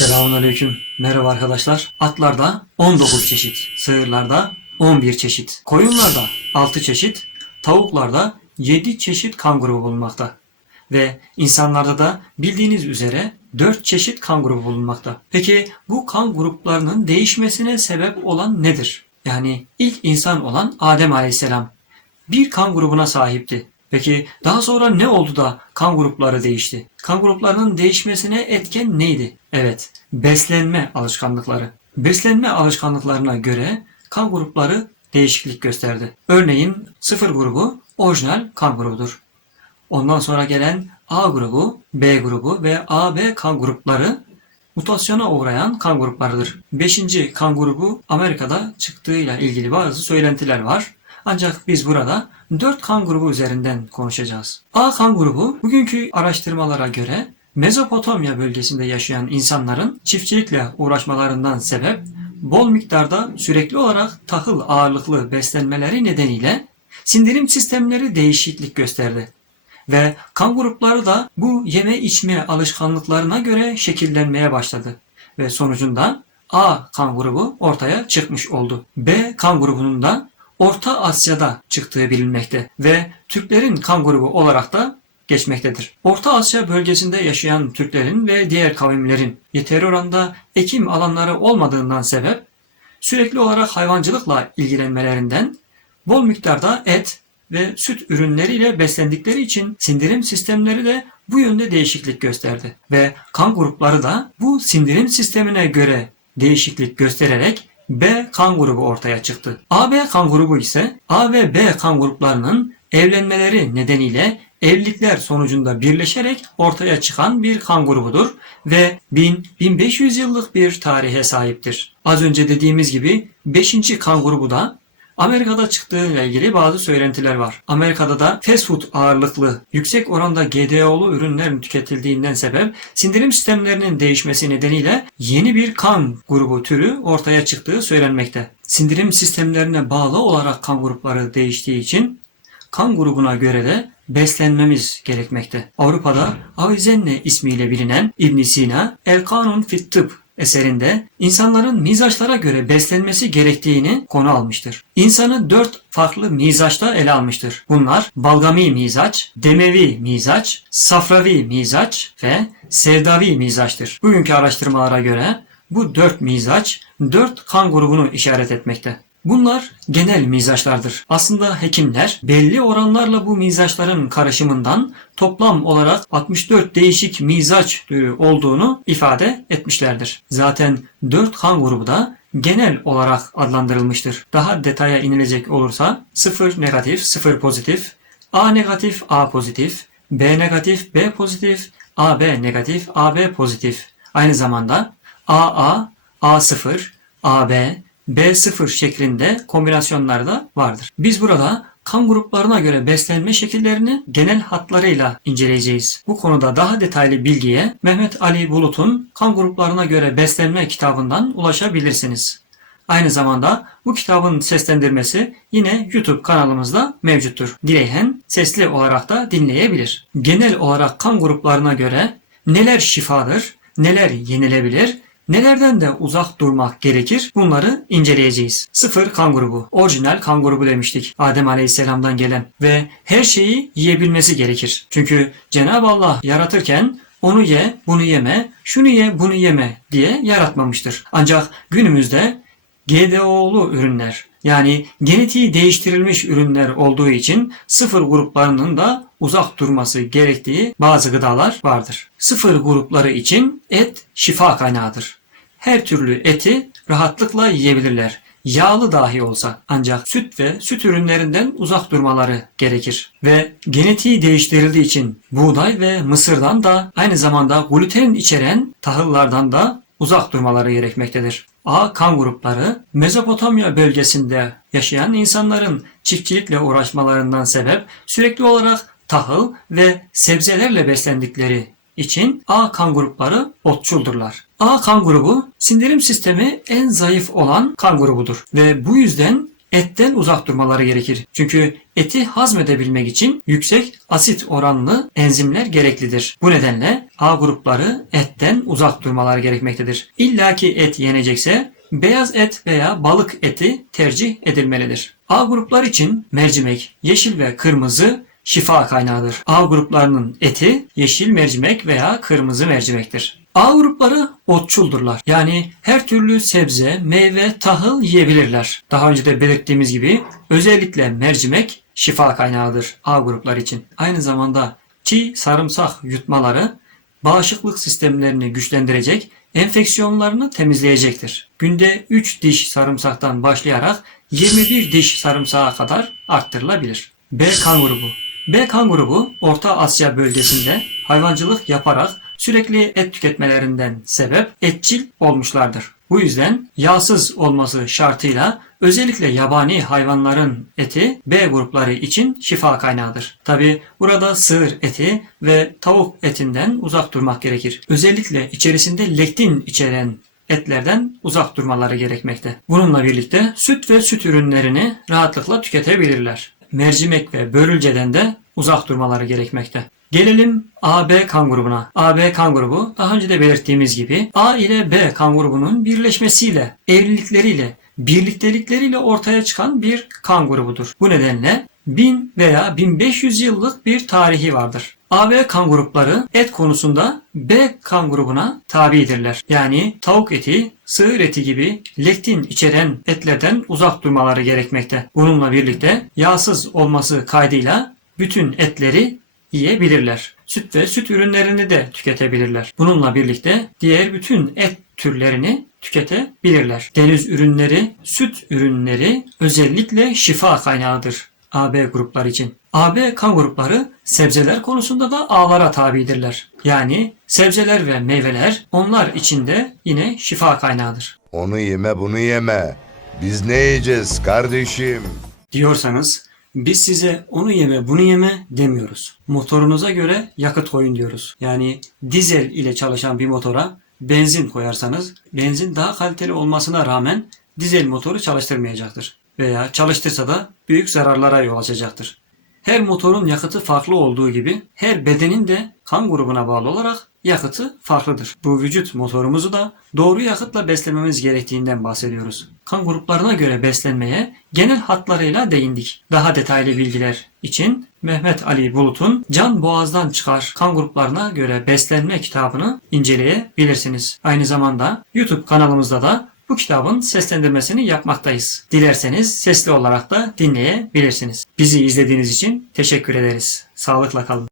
Selamünaleyküm. Merhaba arkadaşlar. Atlarda 19 çeşit, sığırlarda 11 çeşit, koyunlarda 6 çeşit, tavuklarda 7 çeşit kan grubu bulunmakta. Ve insanlarda da bildiğiniz üzere 4 çeşit kan grubu bulunmakta. Peki bu kan gruplarının değişmesine sebep olan nedir? Yani ilk insan olan Adem Aleyhisselam bir kan grubuna sahipti. Peki daha sonra ne oldu da kan grupları değişti? Kan gruplarının değişmesine etken neydi? Evet, beslenme alışkanlıkları. Beslenme alışkanlıklarına göre kan grupları değişiklik gösterdi. Örneğin sıfır grubu orijinal kan grubudur. Ondan sonra gelen A grubu, B grubu ve AB kan grupları mutasyona uğrayan kan gruplarıdır. Beşinci kan grubu Amerika'da çıktığıyla ilgili bazı söylentiler var. Ancak biz burada 4 kan grubu üzerinden konuşacağız. A kan grubu bugünkü araştırmalara göre Mezopotamya bölgesinde yaşayan insanların çiftçilikle uğraşmalarından sebep bol miktarda sürekli olarak tahıl ağırlıklı beslenmeleri nedeniyle sindirim sistemleri değişiklik gösterdi. Ve kan grupları da bu yeme içme alışkanlıklarına göre şekillenmeye başladı. Ve sonucunda A kan grubu ortaya çıkmış oldu. B kan grubunun da Orta Asya'da çıktığı bilinmekte ve Türklerin kan grubu olarak da geçmektedir. Orta Asya bölgesinde yaşayan Türklerin ve diğer kavimlerin yeterli oranda ekim alanları olmadığından sebep sürekli olarak hayvancılıkla ilgilenmelerinden bol miktarda et ve süt ürünleriyle beslendikleri için sindirim sistemleri de bu yönde değişiklik gösterdi ve kan grupları da bu sindirim sistemine göre değişiklik göstererek B kan grubu ortaya çıktı. AB kan grubu ise A ve B kan gruplarının evlenmeleri nedeniyle evlilikler sonucunda birleşerek ortaya çıkan bir kan grubudur ve 1000-1500 yıllık bir tarihe sahiptir. Az önce dediğimiz gibi 5. kan grubu da Amerika'da çıktığıyla ilgili bazı söylentiler var. Amerika'da da fast food ağırlıklı, yüksek oranda GDO'lu ürünlerin tüketildiğinden sebep sindirim sistemlerinin değişmesi nedeniyle yeni bir kan grubu türü ortaya çıktığı söylenmekte. Sindirim sistemlerine bağlı olarak kan grupları değiştiği için kan grubuna göre de beslenmemiz gerekmekte. Avrupa'da Avicenna ismiyle bilinen İbn Sina El Kanun fit Tıp eserinde insanların mizaçlara göre beslenmesi gerektiğini konu almıştır. İnsanı dört farklı mizaçta ele almıştır. Bunlar balgami mizaç, demevi mizaç, safravi mizaç ve sevdavi mizaçtır. Bugünkü araştırmalara göre bu dört mizaç dört kan grubunu işaret etmekte. Bunlar genel mizaçlardır. Aslında hekimler belli oranlarla bu mizaçların karışımından toplam olarak 64 değişik mizaç türü olduğunu ifade etmişlerdir. Zaten 4 kan grubu da genel olarak adlandırılmıştır. Daha detaya inilecek olursa 0 negatif, 0 pozitif, A negatif, A pozitif, B negatif, B pozitif, AB negatif, AB pozitif. Aynı zamanda AA, A0, AB, B0 şeklinde kombinasyonlar da vardır. Biz burada kan gruplarına göre beslenme şekillerini genel hatlarıyla inceleyeceğiz. Bu konuda daha detaylı bilgiye Mehmet Ali Bulut'un kan gruplarına göre beslenme kitabından ulaşabilirsiniz. Aynı zamanda bu kitabın seslendirmesi yine YouTube kanalımızda mevcuttur. Dileyen sesli olarak da dinleyebilir. Genel olarak kan gruplarına göre neler şifadır, neler yenilebilir Nelerden de uzak durmak gerekir? Bunları inceleyeceğiz. Sıfır kan grubu. Orijinal kan grubu demiştik. Adem Aleyhisselam'dan gelen. Ve her şeyi yiyebilmesi gerekir. Çünkü Cenab-ı Allah yaratırken onu ye, bunu yeme, şunu ye, bunu yeme diye yaratmamıştır. Ancak günümüzde GDO'lu ürünler yani genetiği değiştirilmiş ürünler olduğu için sıfır gruplarının da uzak durması gerektiği bazı gıdalar vardır. Sıfır grupları için et şifa kaynağıdır her türlü eti rahatlıkla yiyebilirler. Yağlı dahi olsa ancak süt ve süt ürünlerinden uzak durmaları gerekir. Ve genetiği değiştirildiği için buğday ve mısırdan da aynı zamanda gluten içeren tahıllardan da uzak durmaları gerekmektedir. A kan grupları Mezopotamya bölgesinde yaşayan insanların çiftçilikle uğraşmalarından sebep sürekli olarak tahıl ve sebzelerle beslendikleri için A kan grupları otçuldurlar. A kan grubu sindirim sistemi en zayıf olan kan grubudur ve bu yüzden etten uzak durmaları gerekir. Çünkü eti hazmedebilmek için yüksek asit oranlı enzimler gereklidir. Bu nedenle A grupları etten uzak durmaları gerekmektedir. İlla ki et yenecekse beyaz et veya balık eti tercih edilmelidir. A gruplar için mercimek, yeşil ve kırmızı şifa kaynağıdır. A gruplarının eti yeşil mercimek veya kırmızı mercimektir. A grupları otçuldurlar. Yani her türlü sebze, meyve, tahıl yiyebilirler. Daha önce de belirttiğimiz gibi özellikle mercimek şifa kaynağıdır A gruplar için. Aynı zamanda çiğ sarımsak yutmaları bağışıklık sistemlerini güçlendirecek, enfeksiyonlarını temizleyecektir. Günde 3 diş sarımsaktan başlayarak 21 diş sarımsağa kadar arttırılabilir. B kan grubu. B kan grubu Orta Asya bölgesinde hayvancılık yaparak sürekli et tüketmelerinden sebep etçil olmuşlardır. Bu yüzden yağsız olması şartıyla özellikle yabani hayvanların eti B grupları için şifa kaynağıdır. Tabi burada sığır eti ve tavuk etinden uzak durmak gerekir. Özellikle içerisinde lektin içeren etlerden uzak durmaları gerekmekte. Bununla birlikte süt ve süt ürünlerini rahatlıkla tüketebilirler. Mercimek ve börülceden de uzak durmaları gerekmekte. Gelelim AB kan grubuna. AB kan grubu daha önce de belirttiğimiz gibi A ile B kan grubunun birleşmesiyle, evlilikleriyle, birliktelikleriyle ortaya çıkan bir kan grubudur. Bu nedenle 1000 veya 1500 yıllık bir tarihi vardır. AB kan grupları et konusunda B kan grubuna tabidirler. Yani tavuk eti, sığır eti gibi lektin içeren etlerden uzak durmaları gerekmekte. Bununla birlikte yağsız olması kaydıyla bütün etleri yiyebilirler. Süt ve süt ürünlerini de tüketebilirler. Bununla birlikte diğer bütün et türlerini tüketebilirler. Deniz ürünleri, süt ürünleri özellikle şifa kaynağıdır. AB gruplar için. AB kan grupları sebzeler konusunda da A'lara tabidirler. Yani sebzeler ve meyveler onlar için de yine şifa kaynağıdır. Onu yeme bunu yeme. Biz ne yiyeceğiz kardeşim? diyorsanız biz size onu yeme bunu yeme demiyoruz. Motorunuza göre yakıt koyun diyoruz. Yani dizel ile çalışan bir motora benzin koyarsanız benzin daha kaliteli olmasına rağmen dizel motoru çalıştırmayacaktır. Veya çalıştırsa da büyük zararlara yol açacaktır. Her motorun yakıtı farklı olduğu gibi her bedenin de kan grubuna bağlı olarak yakıtı farklıdır. Bu vücut motorumuzu da doğru yakıtla beslememiz gerektiğinden bahsediyoruz. Kan gruplarına göre beslenmeye genel hatlarıyla değindik. Daha detaylı bilgiler için Mehmet Ali Bulut'un Can Boğaz'dan çıkar kan gruplarına göre beslenme kitabını inceleyebilirsiniz. Aynı zamanda YouTube kanalımızda da bu kitabın seslendirmesini yapmaktayız. Dilerseniz sesli olarak da dinleyebilirsiniz. Bizi izlediğiniz için teşekkür ederiz. Sağlıkla kalın.